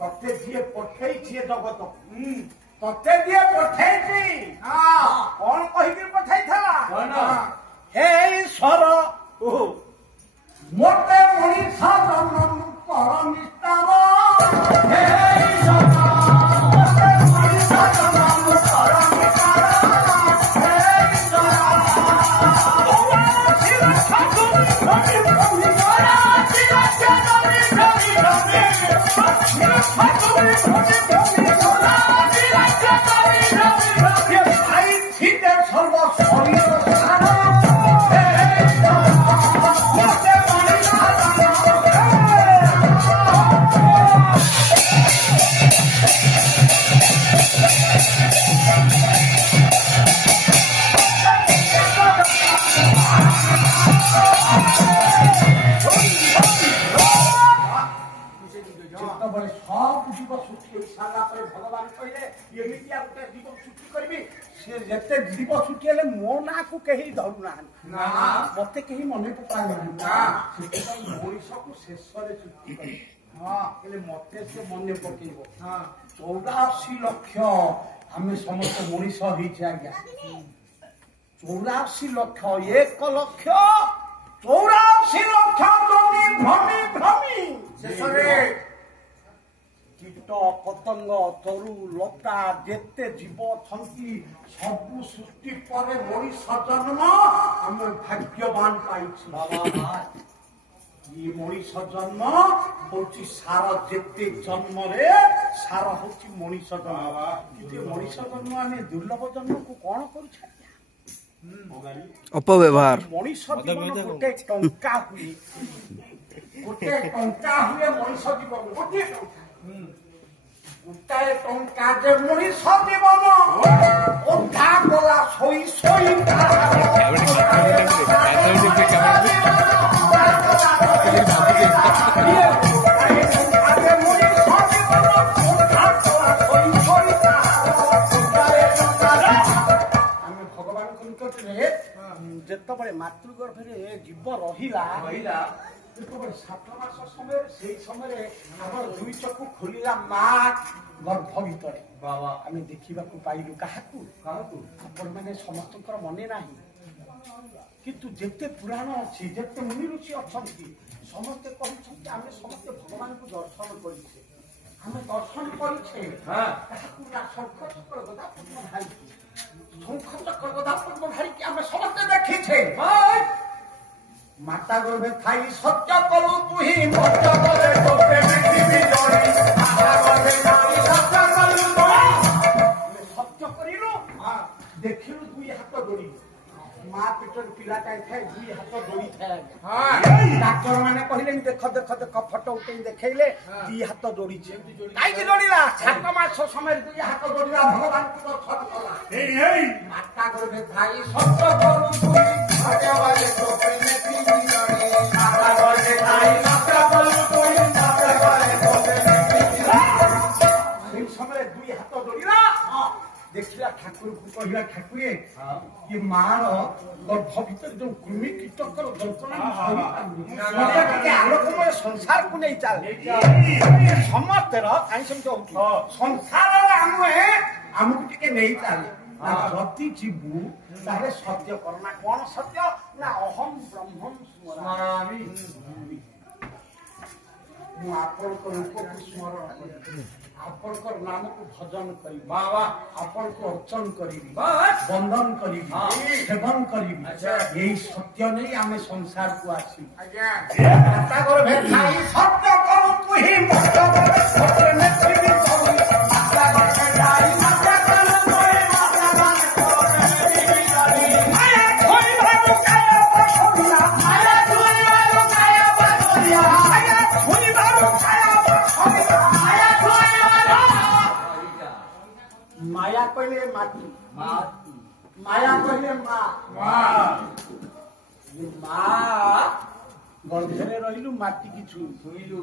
तते जी पठे जगत तते जी पठे कौन कही पठाई हे ईश्वर मोटे मनीषा जन्म पर निस्तार हे भगवान कहले जीव छुट्टी करी जिते जीव छुट्टी हेले मो ना को कहीं धरू ना मत कहीं मन पका मनीष को शेष छुट्टी कर मत से मन पकेब 84 लक्ष आम समस्त मनीष होइछे आज्ञा 84 लक्ष 1 लक्ष 84 लक्ष भ्रमी भ्रमी शेष कीट पतंग तरु लता जेते जीव छंती सबु सृष्टि पर मनीष जन्म आम भाग्यवान पाई ये मनीष जन्म होची सार जेते जन्म रे सार होची मनीष जन्म किते मनीष जन्म आने दुर्लभ जन्म को कौन करू अपव्यवहार मनीष जीवन गोटे टंका हुए मनीष जीवन गोटे गोटाए टंका जे मनीष जीवन उठा गला सोई सोई भगवान जिते मातृगर्भे जीव रहा 7 मास समय समय दुई चकु खोलिला माँ गर्भ भर आम देखा पाइलु क्या मैंने समस्त मने ना किंतु जेते पुराण अच्छी जेते मुनि ऋषि अच्छा समस्ते कहते आम समस्ते भगवान को दर्शन करे आम दर्शन करे शंख चक्र गदा पद्म धारी शंख चक्र गदा पद्म धारी आम समस्ते देखीछे माता गर्भे थाई सत्य करू तुही सत्य करे तोते पृथ्वी जड़ी माता गर्भे थाई सत्य करू तुही सत्य करिलु देखिलु दुई हाथ जोड़ी मां पेटर पिलाटा थाए दुई हाथ जोड़ी थाए डॉक्टर माने कहिले देख देख देख फोटो उठे देखैले दुई हाथ जोड़ी छे काई की जोड़ीला 7 मास समय दुई हाथ जोड़ीला भगवान को दर्शन कला हे माता गर्भे थाई सत्य करू तुही सत्य वाले तोते देखला ठाकुर को कहला ठाकुर ये मार गर्भ भीतर जो कृमि कीटकर जंत्रणा आलोकमय संसार को नहीं चल समस्त संसार आमको टे नहीं चले जति जीवु तारे सत्य करना कौन सत्य ना अहम ब्रह्म स्मरामि आपण रूप को स्मरण कर आपण नाम को भजन करी बाबा आपण को अर्चन करी बंधन करी सेवन करी यही सत्य नहीं आम संसार को आसी सत्य करू तू ही माया कहले माटी माया कहले माँ गर्भे रहिलु माटी की छुइलु